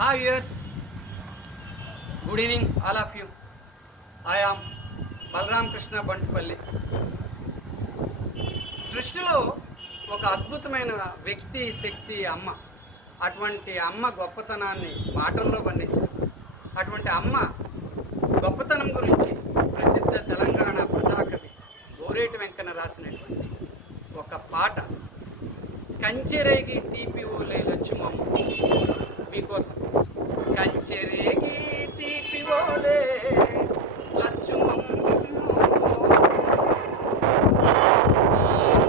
Hi viewers, good evening all of you. I am Balram Krishna Bantupalli. సృష్టిలో ఒక అద్భుతమైన వ్యక్తి శక్తి అమ్మ. అటువంటి అమ్మ గొప్పతనాన్ని మాటల్లో వర్ణించారు. అటువంటి అమ్మ గొప్పతనం గురించి ప్రసిద్ధ తెలంగాణ ప్రజాకవి గోరేటి వెంకన్న రాసినటువంటి ఒక పాట కంచెరేగి తీపి ఓలే లచ్చుమమ్మ మీకోసం. కంచెరేగి తీపి ఓలే లచ్చుమమ్మ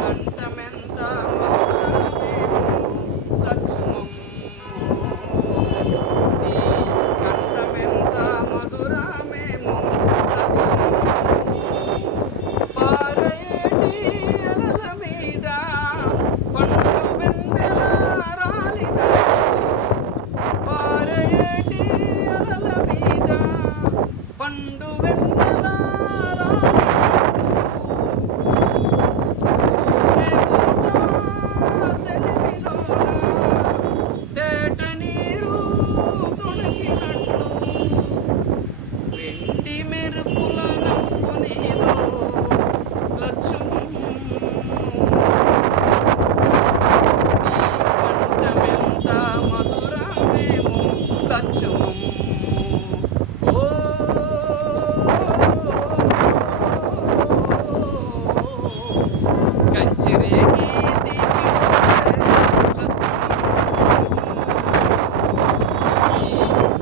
కంఠమెంత మధురమేమో లచ్చుమమ్మ కంఠమెంత మధురమేమో లచ్చుమమ్మ పారేటి అలల మీద పండు వెన్నెల రాలిన పారేటి అలల మీద పండు వెన్నెల తేట నీరు తొణికినట్లు వెండి మెరుపుల నవ్వు నీదో లచ్చుమమ్మ కంఠమెంత మధురమేమో లచ్చుమమ్మ ఓ కంచెరేగి తీపి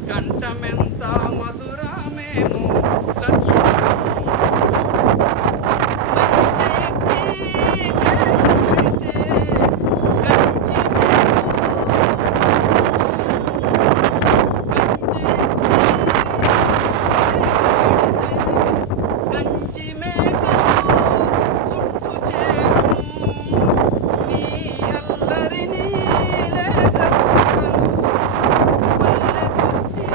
కంఠమెంత మధురమేమో లచ్చుమమ్మ కంచి మేకలు చుట్టు చేరును నీ అల్లరిని లేక పల్లెకొచ్చి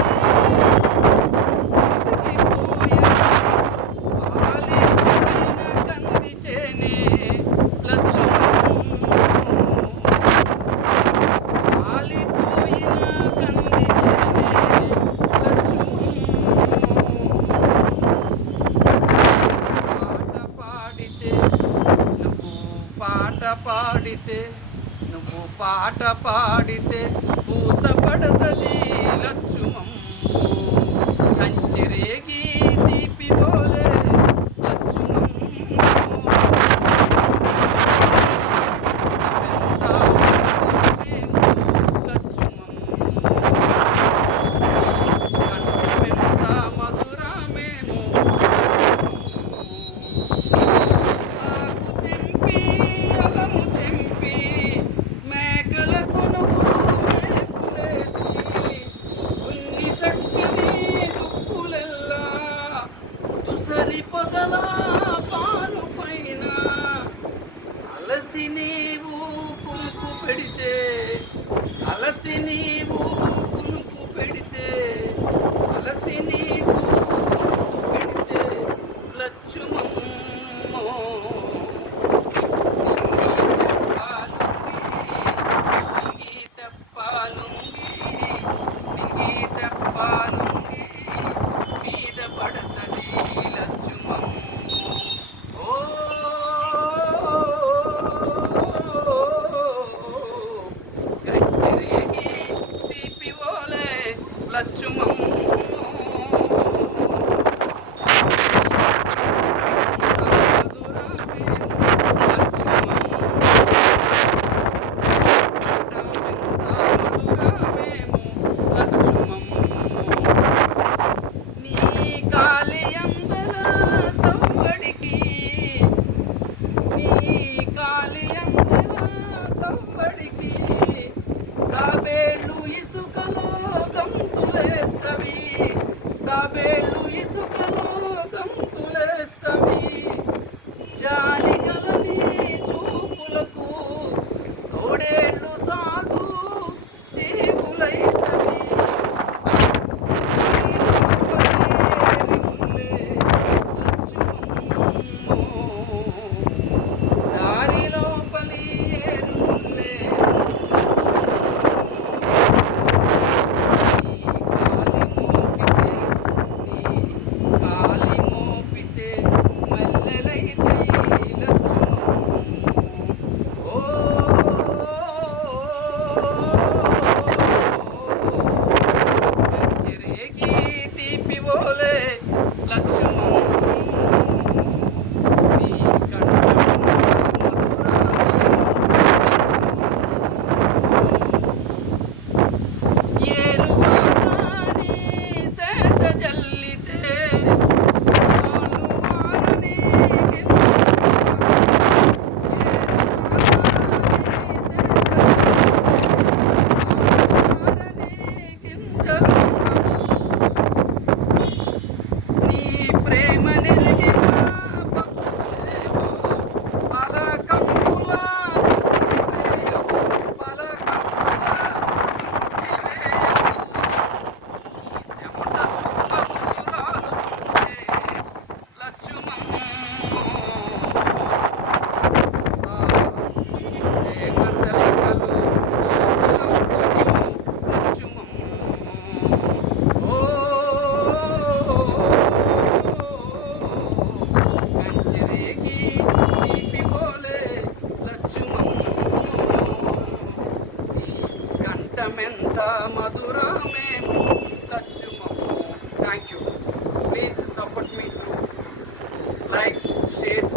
ఒదిగిపోయే ఆలిపోయిన కంది చేనే లచ్చుమమ్మ ఆలిపోయిన కంది చేనే లచ్చుమమ్మ పాట పాడితే నువ్వు పాట పాడితే పూత పడతది లచ్చుమమ్మ కంచెరేగి తీపి పోలే లచ్చుమమ్మ ఎంత మధురమేమో లచ్చుమమ్మ కంఠమెంత మధురమేమో ఆకు తెంపి అలము తెంపి మేకల కొనుగు మేపులేసి ఉన్ని సక్కని దుక్కులెల్లా తుసరి పొదల పాను పైన అలసి నీవు కునుకు పెడితే అలసి నీవు కునుకు పెడితే అలసి నీవు కునుకు పెడితే లచ్చుమమ్మ మీద పడతది లచ్చుమమ్మ ఓ కంచెరేగి తీపి ఓలే లచ్చుమమ్మ నీ కాలి అందల సవ్వడికి నీ కాలి అందల సవ్వడికి కాబేళ్ళు ఇసుకలో గంతులేస్తవి కాబేళ్ళు ఇసుకలో గంతులేస్తవి జాలి గలని చూపులకు తోడేళ్ళు సాగు జీవులైతవి దారిలో పలి ఏరులే లచ్చుమమ్మ ఎంత మధురమేమో టచ్చుమో. Thank you. Please support me through likes, shares